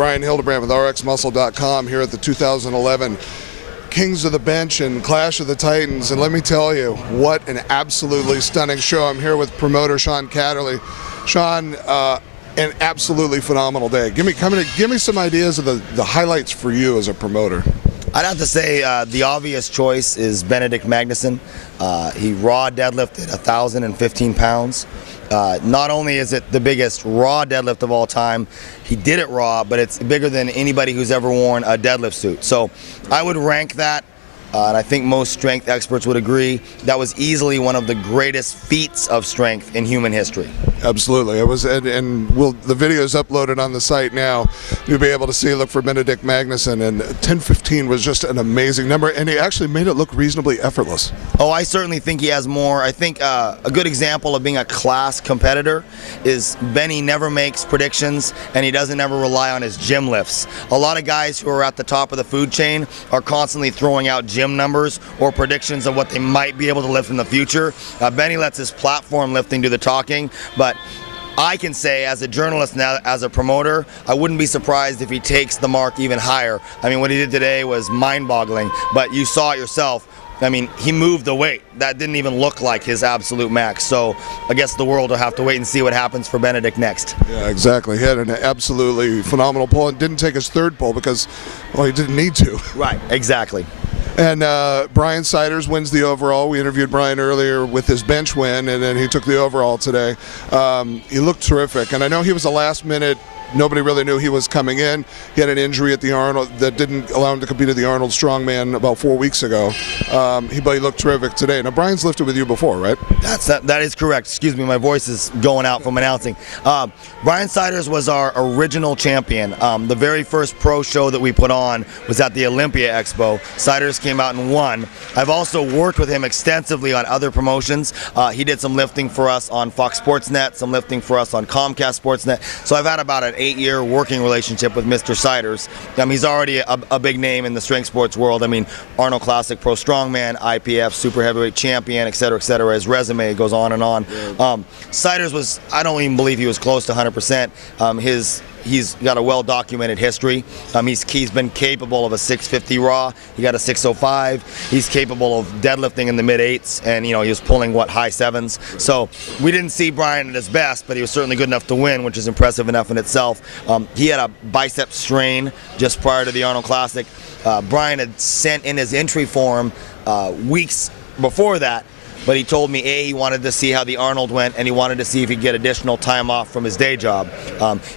Bryan Hildebrand with RxMuscle.com here at the 2011 Kings of the Bench and Clash of the Titans. And let me tell you, what an absolutely stunning show. I'm here with Promoter Sean Katterle. Sean, an absolutely phenomenal day. Give me some ideas of the highlights for you as a promoter. I'd have to say the obvious choice is Benedict Magnusson. He raw deadlifted 1,015 pounds. Not only is it the biggest raw deadlift of all time, he did it raw, but it's bigger than anybody who's ever worn a deadlift suit. So I would rank that, and I think most strength experts would agree, that was easily one of the greatest feats of strength in human history. Absolutely. It was, and the video is uploaded on the site now. You'll be able to see, look for Benedict Magnusson, and 10:15 was just an amazing number, and he actually made it look reasonably effortless. Oh, I certainly think he has more. I think a good example of being a class competitor is Benny never makes predictions, and he doesn't ever rely on his gym lifts. A lot of guys who are at the top of the food chain are constantly throwing out gym numbers or predictions of what they might be able to lift in the future. Benny lets his platform lifting do the talking, but I can say, as a journalist now, as a promoter, I wouldn't be surprised if he takes the mark even higher. I mean, what he did today was mind-boggling, but you saw it yourself. I mean, he moved the weight. That didn't even look like his absolute max. So I guess the world will have to wait and see what happens for Benedict next. Yeah, exactly. He had an absolutely phenomenal pull and didn't take his third pull because, well, he didn't need to. Right, exactly. And Bryan Siders wins the overall. We interviewed Bryan earlier with his bench win, and then he took the overall today. He looked terrific, and I know he was a last minute. Nobody really knew he was coming in. He had an injury at the Arnold that didn't allow him to compete at the Arnold Strongman about 4 weeks ago. But he looked terrific today. Now, Bryan's lifted with you before, right? That is correct. Excuse me, my voice is going out from announcing. Bryan Siders was our original champion. The very first pro show that we put on was at the Olympia Expo. Siders came out and won. I've also worked with him extensively on other promotions. He did some lifting for us on Fox Sports Net, some lifting for us on Comcast Sports Net. So I've had about an 8-year working relationship with Mr. Siders. He's already a big name in the strength sports world. I mean, Arnold Classic Pro Strongman, IPF Super Heavyweight Champion, et cetera, et cetera. His resume goes on and on. Siders was, I don't even believe he was close to 100%. He's got a well-documented history. He's been capable of a 650 raw. He got a 605. He's capable of deadlifting in the mid-8s, and he was pulling high 7s. So we didn't see Bryan at his best, but he was certainly good enough to win, which is impressive enough in itself. He had a bicep strain just prior to the Arnold Classic. Bryan had sent in his entry form weeks before that. But he told me, he wanted to see how the Arnold went, and he wanted to see if he could get additional time off from his day job.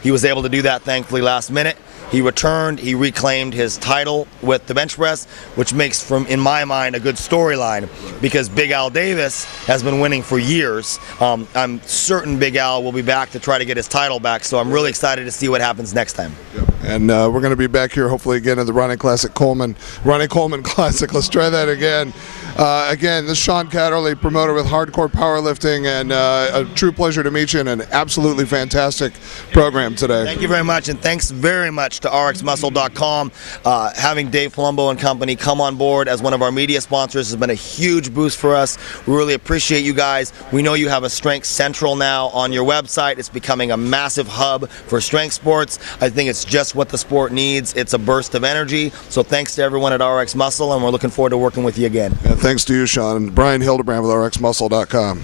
He was able to do that, thankfully, last minute. He returned, he reclaimed his title with the bench press, which makes, in my mind, a good storyline, because Big Al Davis has been winning for years. I'm certain Big Al will be back to try to get his title back, so I'm really excited to see what happens next time. Yep. And we're going to be back here hopefully again at the Ronnie Coleman Classic. Let's try that again. Again, this is Sean Katterle, promoter with Hardcore Powerlifting, and a true pleasure to meet you, and an absolutely fantastic program today. Thank you very much, and thanks very much to RxMuscle.com. Having Dave Palumbo and company come on board as one of our media sponsors has been a huge boost for us. We really appreciate you guys. We know you have a Strength Central now on your website. It's becoming a massive hub for strength sports. I think it's just what the sport needs. It's a burst of energy. So thanks to everyone at RX Muscle, and we're looking forward to working with you again. And thanks to you, Sean. Bryan Hildebrand with RxMuscle.com.